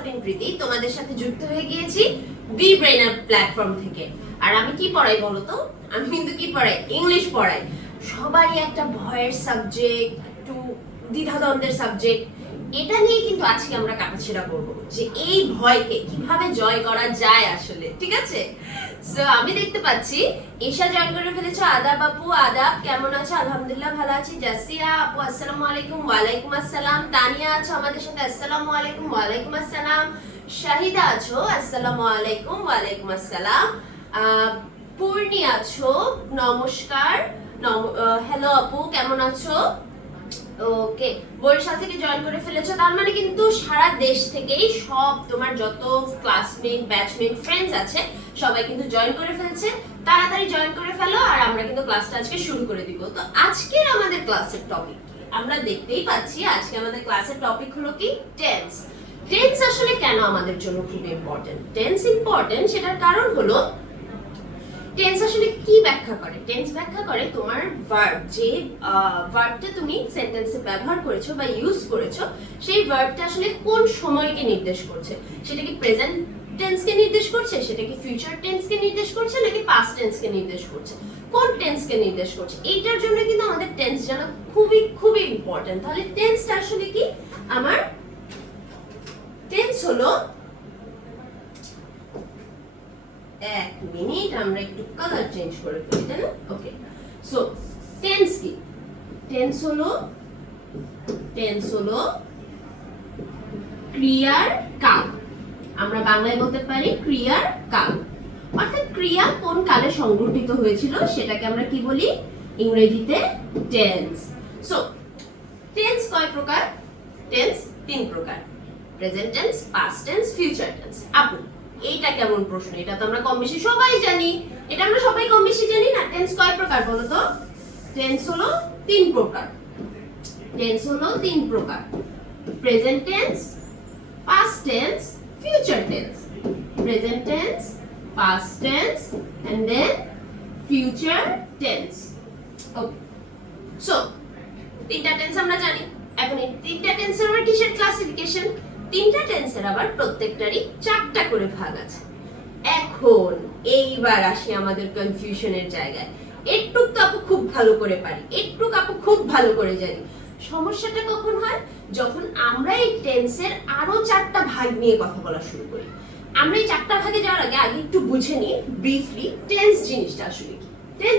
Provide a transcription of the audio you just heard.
সাবিন প্রীতি তোমাদের সাথে যুক্ত হয়ে গিয়েছি বি ব্রেইনার প্ল্যাটফর্ম থেকে। আর আমি কি পড়াই বলো তো? আমি কিন্তু কি পড়াই? ইংলিশ পড়াই। সবারই একটা ভয়ের সাবজেক্ট, একটু দ্বিধাদ্বন্দ্বের সাবজেক্ট, এটা নিয়ে কিন্তু আজকে আমরা কাটাছেড়া করবো যে এই ভয়কে কিভাবে জয় করা যায় আসলে, ঠিক আছে? সো আমি দেখতে পাচ্ছি ঈশা জয়েন করে ফেলেছো। আদাব আপু, আদাব, কেমন আছো? আলহামদুলিল্লাহ ভালো আছি। জাসিয়া আপু আসসালামু আলাইকুম। ওয়ালাইকুম আসসালাম। তানিয়া আছো আমাদের সাথে, আসসালামু আলাইকুম। ওয়ালাইকুম আসসালাম। শাহিদা আছো, আসসালামু আলাইকুম। ওয়ালাইকুম আসসালাম। পূর্ণি আছো, নমস্কার। হ্যালো আপু, কেমন আছো? ওকে, বরিশাল থেকে জয়েন করে ফেলেছো, তার মানে কিন্তু সারা দেশ থেকেই সব তোমার যত ক্লাসমেট, ব্যাচমেট, ফ্রেন্ডস আছে সবাই কিন্তু জয়েন করে ফেলছে। তাড়াতাড়ি জয়েন করে ফেলো আর আমরা কিন্তু ক্লাসটা আজকে শুরু করে দিব। তো আজকের আমাদের ক্লাসের টপিক আমরা দেখতেই পাচ্ছি, আজকে আমাদের ক্লাসের টপিক হলো কি টেন্স। টেন্স আসলে কেন আমাদের জন্য খুব ইম্পর্টেন্ট? টেন্স ইম্পর্টেন্ট সেটার কারণ হলো টেন্স আসলে কি ব্যাখ্যা করে? টেন্স ব্যাখ্যা করে তোমার ভার্ব, যে ভার্বটা তুমি সেন্টেন্সে ব্যবহার করেছো বা ইউজ করেছো, সেই ভার্বটা আসলে কোন সময়কে নির্দেশ করছে। সেটা কি প্রেজেন্ট টেন্সকে নির্দেশ করছে, সেটা কি ফিউচার টেন্সকে নির্দেশ করছে, নাকি পাস্ট টেন্সকে নির্দেশ করছে, কোন টেন্সকে নির্দেশ করছে? এইটার জন্য কিন্তু আমাদের টেন্স জানা খুবই খুবই ইম্পর্টেন্ট। তাহলে টেন্সটা আসলে কি? আমার টেন্স হলো, এক মিনিট আমরা একটু কালার চেঞ্জ করে ফেলি, তাই না? ওকে, সো টেন্স কি? টেন্স হলো ক্রিয়ার কাল। আমরা বাংলায় বলতে পারি ক্রিয়ার কাল, অর্থাৎ ক্রিয়া কোন কালে সংঘটিত হয়েছিল সেটাকে আমরা কি বলি? ইংরেজিতে টেন্স। সো টেন্স কয় প্রকার? টেন্স তিন প্রকার: present tense, past tense, future tense. আপু এইটা কেমন প্রশ্ন? এটা তো আমরা কম বেশি সবাই জানি, এটা আমরা সবাই কম বেশি জানি না। টেন্স কয় প্রকার বলো তো? টেন্স হলো তিন প্রকার। টেন্স হলো তিন প্রকার: present tense, past tense, future tense. Present tense, past tense and then future tense. Okay, so তিনটা টেন্স আমরা জানি। এখন এই তিনটা টেন্সের আবার কিসের ক্লাসিফিকেশন? তিনটা টেন্সের আবার প্রত্যেকটারই চারটা করে ভাগ আছে। এখন এইবার আসি আমাদের কনফিউশনের জায়গায়। একটু আপু খুব ভালো করে পারি, একটু আপু খুব ভালো করে জানি। সমস্যাটা কখন হয়? যখন আমরা এই টেন্সের আরো চারটা ভাগ নিয়ে কথা বলা শুরু করি। আমরা এই চারটা ভাগে যাওয়ার আগে একটু বুঝে নিই ব্রিফলি টেন্স জিনিসটা আসলে